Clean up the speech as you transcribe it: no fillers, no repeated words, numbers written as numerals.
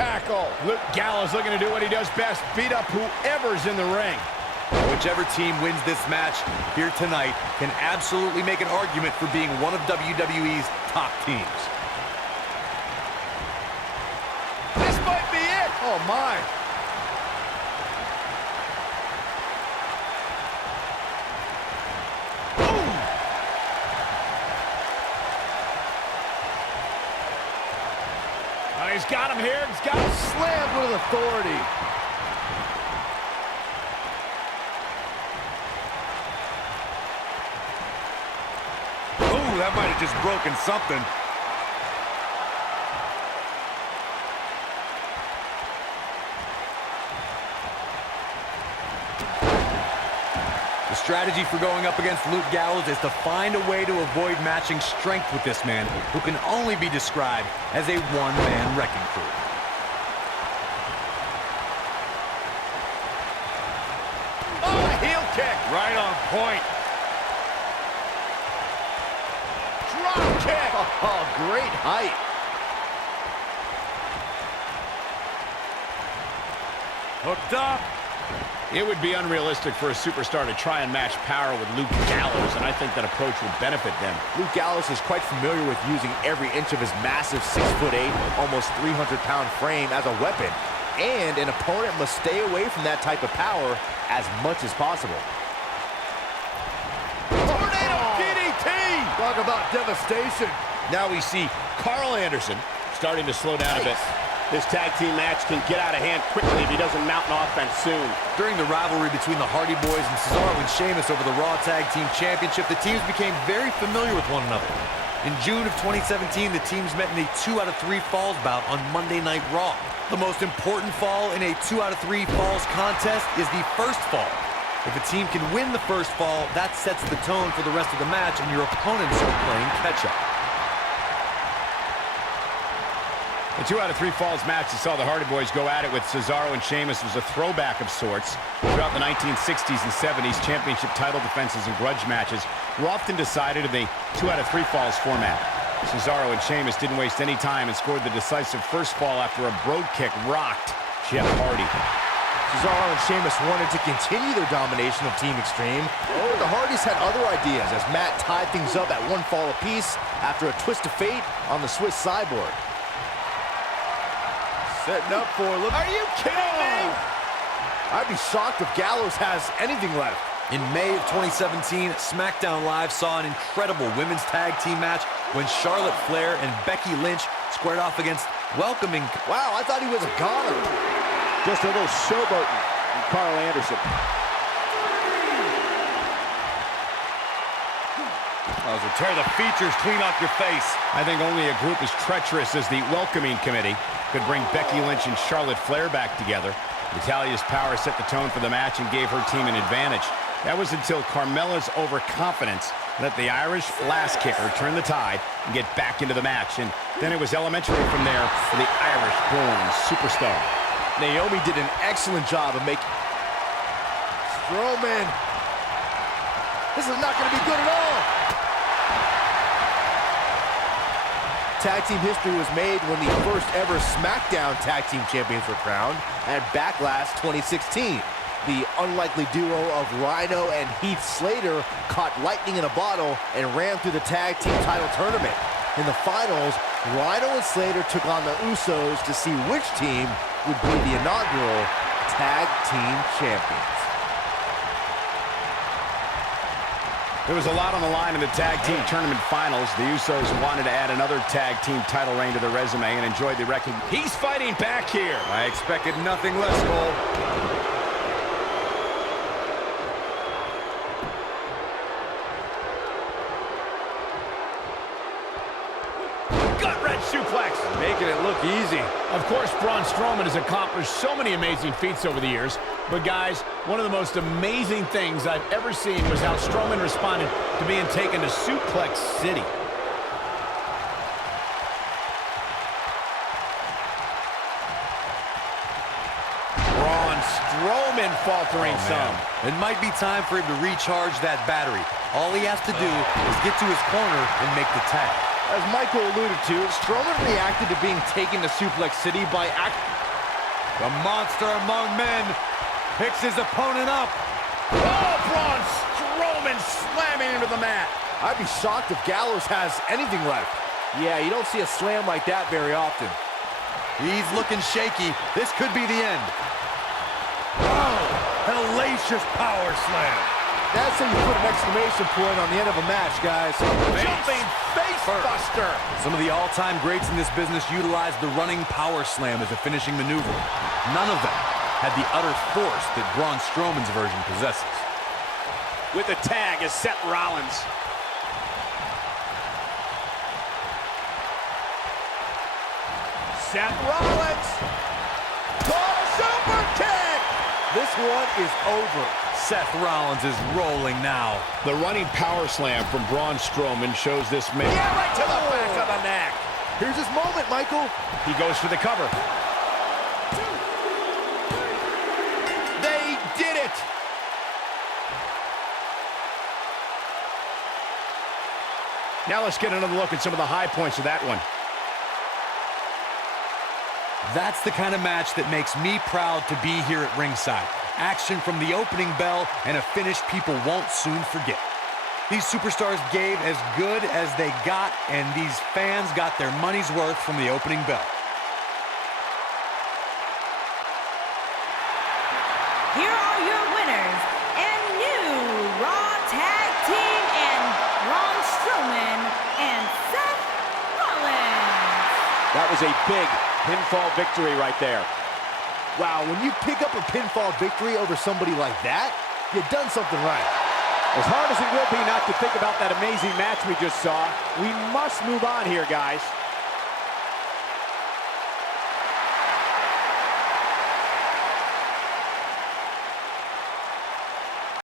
tackle. Luke Gallows looking to do what he does best, beat up whoever's in the ring. Whichever team wins this match here tonight can absolutely make an argument for being one of WWE's top teams. This might be it. Oh, my. Boom. Oh, he's got him here. He's got him slammed with authority. That might have just broken something. The strategy for going up against Luke Gallows is to find a way to avoid matching strength with this man, who can only be described as a one-man wrecking crew. Oh, a heel kick. Right on point. Drop kick. Oh, great height. Hooked up. It would be unrealistic for a superstar to try and match power with Luke Gallows, and I think that approach would benefit them. Luke Gallows is quite familiar with using every inch of his massive 6'8", almost 300-pound frame as a weapon, and an opponent must stay away from that type of power as much as possible. Tornado DDT! Talk about devastation. Now we see Carl Anderson starting to slow down a bit. This tag team match can get out of hand quickly if he doesn't mount an offense soon. During the rivalry between the Hardy Boys and Cesaro and Sheamus over the Raw Tag Team Championship, the teams became very familiar with one another. In June of 2017, the teams met in a 2 out of 3 falls bout on Monday Night Raw. The most important fall in a 2 out of 3 falls contest is the first fall. If a team can win the first fall, that sets the tone for the rest of the match, and your opponents are playing catch-up. The 2 out of 3 falls match that saw the Hardy Boys go at it with Cesaro and Sheamus was a throwback of sorts. Throughout the 1960s and 70s, championship title defenses and grudge matches were often decided in the 2 out of 3 falls format. Cesaro and Sheamus didn't waste any time and scored the decisive first fall after a brogue kick rocked Jeff Hardy. Cesaro and Sheamus wanted to continue their domination of Team Extreme, but the Hardys had other ideas as Matt tied things up at 1 fall apiece after a twist of fate on the Swiss sideboard. Setting up for... Are you kidding me? I'd be shocked if Gallows has anything left. In May of 2017, SmackDown Live saw an incredible women's tag team match when Charlotte Flair and Becky Lynch squared off against welcoming... Wow, I thought he was a goner. Just a little showboating from Carl Anderson. So tear the features clean off your face. I think only a group as treacherous as the Welcoming Committee could bring Becky Lynch and Charlotte Flair back together. Natalya's power set the tone for the match and gave her team an advantage. That was until Carmella's overconfidence let the Irish flash kicker turn the tide and get back into the match. And then it was elementary from there for the Irish-born superstar. Naomi did an excellent job of making... Strowman. This is not going to be good at all. Tag team history was made when the first ever SmackDown Tag Team Champions were crowned at Backlash 2016. The unlikely duo of Rhino and Heath Slater caught lightning in a bottle and ran through the tag team title tournament. In the finals, Rhino and Slater took on the Usos to see which team would be the inaugural Tag Team Champions. There was a lot on the line in the tag team tournament finals. The Usos wanted to add another tag team title reign to their resume and enjoyed the recognition. He's fighting back here. I expected nothing less, Cole. Gut-wrench suplex. Making it look easy. Of course, Braun Strowman has accomplished so many amazing feats over the years. But guys, one of the most amazing things I've ever seen was how Strowman responded to being taken to Suplex City. Braun Strowman faltering some. It might be time for him to recharge that battery. All he has to do is get to his corner and make the tag. As Michael alluded to, Strowman reacted to being taken to Suplex City by The monster among men picks his opponent up. Oh, Braun Strowman slamming into the mat. I'd be shocked if Gallows has anything left. Yeah, you don't see a slam like that very often. He's looking shaky. This could be the end. Oh, hellacious power slam. That's how you put an exclamation point on the end of a match, guys. Jumping face buster. Some of the all-time greats in this business utilized the running power slam as a finishing maneuver. None of them had the utter force that Braun Strowman's version possesses. With the tag is Seth Rollins. Seth Rollins. Oh, super kick. This one is over. Seth Rollins is rolling now. The running power slam from Braun Strowman shows this man. Yeah, right to the back of the neck. Here's his moment, Michael. He goes for the cover. They did it. Now let's get another look at some of the high points of that one. That's the kind of match that makes me proud to be here at ringside. Action from the opening bell and a finish people won't soon forget. These superstars gave as good as they got, and these fans got their money's worth from the opening bell. Here are your winners and new Raw Tag Team and Braun Strowman and Seth Rollins. That was a big pinfall victory right there. Wow, when you pick up a pinfall victory over somebody like that, you've done something right. As hard as it will be not to think about that amazing match we just saw, we must move on here, guys.